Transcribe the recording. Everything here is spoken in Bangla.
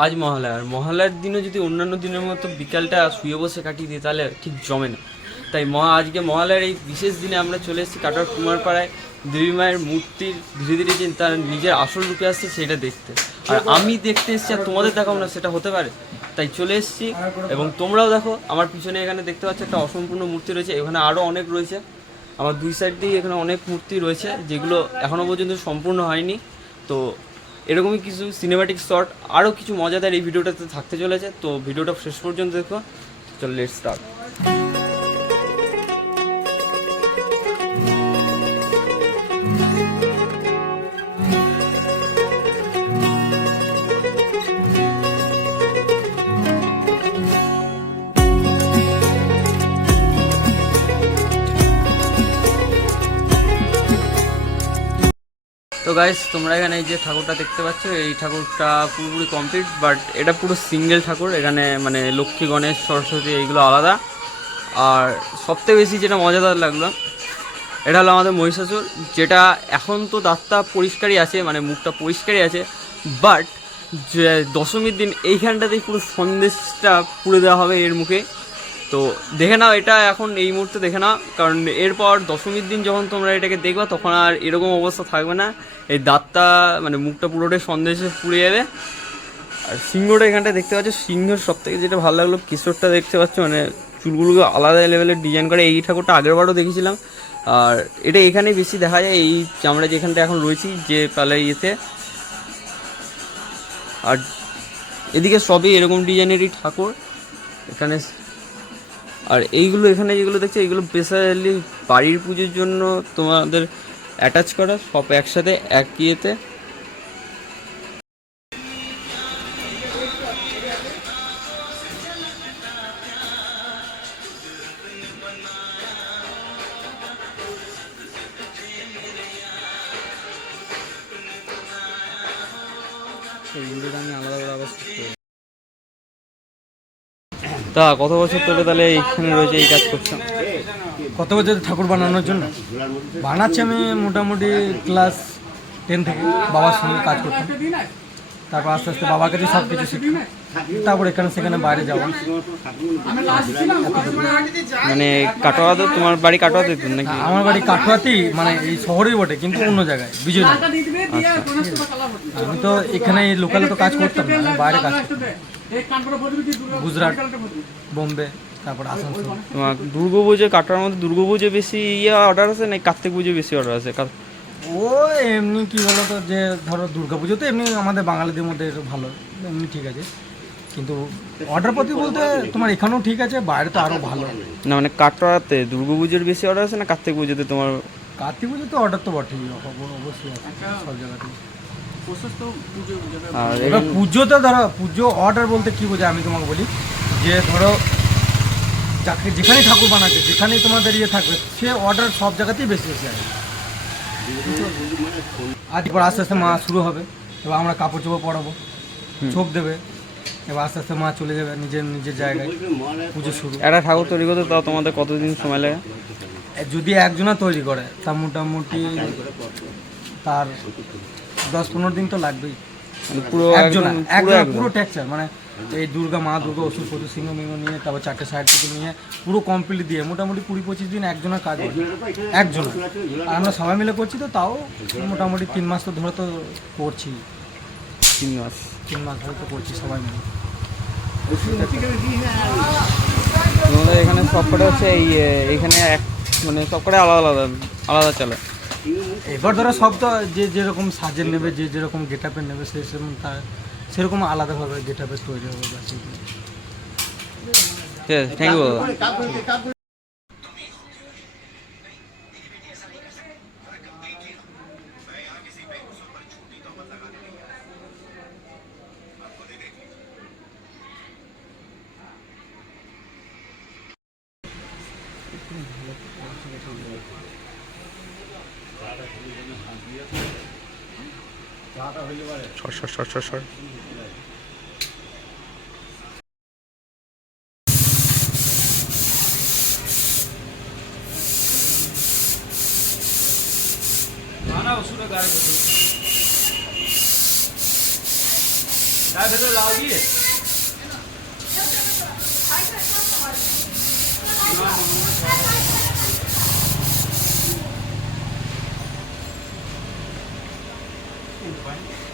আজ মহালয়ার মহালয়ার দিনও যদি অন্যান্য দিনের মতো বিকালটা শুয়ে বসে কাটিয়ে দিই তাহলে ঠিক জমে না। তাই আজকে মহালয়ার এই বিশেষ দিনে আমরা চলে এসেছি কাটোয়ার কুমারপাড়ায় দেবী মায়ের মূর্তির ধীরে ধীরে যে তার নিজের আসল রূপে আসছে সেটা দেখতে। আর আমি দেখতে এসেছি আর তোমাদের দেখাবো না, সেটা হতে পারে? তাই চলে এসেছি এবং তোমরাও দেখো। আমার পিছনে এখানে দেখতে পাচ্ছ একটা অসম্পূর্ণ মূর্তি রয়েছে, এখানে আরও অনেক রয়েছে। আমার দুই সাইড দিয়ে এখানে অনেক মূর্তি রয়েছে যেগুলো এখনও পর্যন্ত সম্পূর্ণ হয়নি। তো এরকমই কিছু সিনেমাটিক শট আরও কিছু মজাদার এই ভিডিওটাতে থাকতে চলেছে। তো ভিডিওটা শেষ পর্যন্ত দেখো। চলো লেটস স্টার্ট। তো গাইস, তোমরা এখানে এই যে ঠাকুরটা দেখতে পাচ্ছ, এই ঠাকুরটা পুরোপুরি কমপ্লিট, বাট এটা পুরো সিঙ্গেল ঠাকুর। এখানে মানে লক্ষ্মী, গণেশ, সরস্বতী এইগুলো আলাদা। আর সবথেকে বেশি যেটা মজাদার লাগলো, এটা হলো আমাদের মহিষাসুর, যেটা এখন তো দাঁতটা পরিষ্কারই আছে, মানে মুখটা পরিষ্কারই আছে, বাট যে দশমীর দিন এইখানটাতেই পুরো সন্দেশটা পুড়ে দেওয়া হবে এর মুখে। তো দেখে নাও, এটা এখন এই মুহূর্তে দেখে নাও, কারণ এরপর দশমীর দিন যখন তোমরা এটাকে দেখবা তখন আর এরকম অবস্থা থাকবে না। এই দাঁতটা মানে মুখটা পুরোটাই সন্দেশে পুড়ে যাবে। আর সিংহটা এখানটায় দেখতে পাচ্ছ, সিংহের সব থেকে যেটা ভালো লাগলো কিশোরটা দেখতে পাচ্ছ, মানে চুলগুলোকে আলাদা লেভেলের ডিজাইন করে। এই ঠাকুরটা আগের বারও দেখেছিলাম, আর এটা এখানেই বেশি দেখা যায়, এই আমরা যেখানটা এখন রয়েছি যে পালে ইয়েতে। আর এদিকে সবই এরকম ডিজাইনেরই ঠাকুর এখানে। আর এইগুলো এখানে যেগুলো দেখছো, এইগুলো স্পেশালি বাড়ির পুজোর জন্য তোমাদের অ্যাটাচ করা, সব একসাথে এক ইয়েতে। এইগুলোকে আমি আলাদা করে আবার তা কত বছর ধরে তাহলে এইখানে রয়েছে, এই কাজ করছো? কত বছর ঠাকুর বানানোর জন্য বানাচ্ছি আমি মোটামুটি ক্লাস 10 থেকে বাবার সঙ্গে কাজ করতাম। তারপর আস্তে আস্তে বাবার কাছে সব কিছু শিখতাম, তারপর এখানে সেখানে বাইরে যাওয়া। মানে কাটোয়াতে, তোমার বাড়ি কাটোয়াতে তো নাকি? আমার বাড়ি কাটোয়াতেই, মানে এই শহরেই বটে কিন্তু অন্য জায়গায়, বিজয়। আমি তো এখানে লোকালে তো কাজ করতাম না, আমি বাইরে কাজ করতাম, গুজরাট, বোম্বে, তারপর আসানসোল। তোমার দুর্গাপুজো, কাটোয়ার মধ্যে দুর্গাপুজো বেশি অর্ডার আছে না কার্তিক পুজো বেশি অর্ডার আছে? ও এমনি কি বলতো, যে ধরো দুর্গাপুজো তো এমনি আমাদের বাঙালিদের মধ্যে ভালো, এমনি ঠিক আছে, কিন্তু অর্ডার প্রতি বলতে তোমার এখানেও ঠিক আছে, বাইরে তো আরও ভালো। না মানে কাটোয়াতে দুর্গাপুজোর বেশি অর্ডার আছে না কার্তিক পুজোতে তোমার? কার্তিক পুজো তো অর্ডার তো বটেই, অবশ্যই আছে সব জায়গাতেই। আর এবার পুজোতে ধরো, পুজো অর্ডার বলতে কী বোঝায় আমি তোমাকে বলি, যে ধরো যাকে যেখানেই ঠাকুর বানাচ্ছে, যেখানেই তোমাদের ইয়ে থাকবে, সে অর্ডার সব জায়গাতেই বেশি বেশি আসে। আর এবার আস্তে আস্তে মা শুরু হবে, এবার আমরা কাপড় চোপড় পরাবো, চোখ দেবে, এবার আস্তে আস্তে মা চলে যাবে নিজের নিজের জায়গায়, পুজো শুরু। একটা ঠাকুর তৈরি করতে তাও তোমাদের কতদিন সময় লাগে? যদি একজনা তৈরি করে তা মোটামুটি তার 10-15 দিন তো লাগবেই। পুরো একজনা পুরো টেক্সচার, মানে এই দুর্গা, মা দুর্গা, অসুর ফসুর, সিংহ মিংহ নিয়ে, তারপর 4টে সাইড থেকে নিয়ে পুরো কমপ্লিট দিয়ে মোটামুটি 20-25 দিন একজনের কাজ হয়, একজনা। আর আমরা সবাই মিলে করছি, তো তাও মোটামুটি 3 মাস তো ধরে তো করছি। 3 মাস ধরে তো করছি সবাই মিলে। তোমাদের এখানে সবকটা হচ্ছে এইখানে এক, মানে সবকটা আলাদা আলাদা আলাদা চলে। এবার ধরো সব তো যে যেরকম সাজের নেবে, যে যেরকম গেট আপের নেবে, সেরকম তার সেরকম আলাদাভাবে গেট আপের তৈরি হবে। ঠিক আছে, থ্যাংক ইউ দাদা। সর Bye.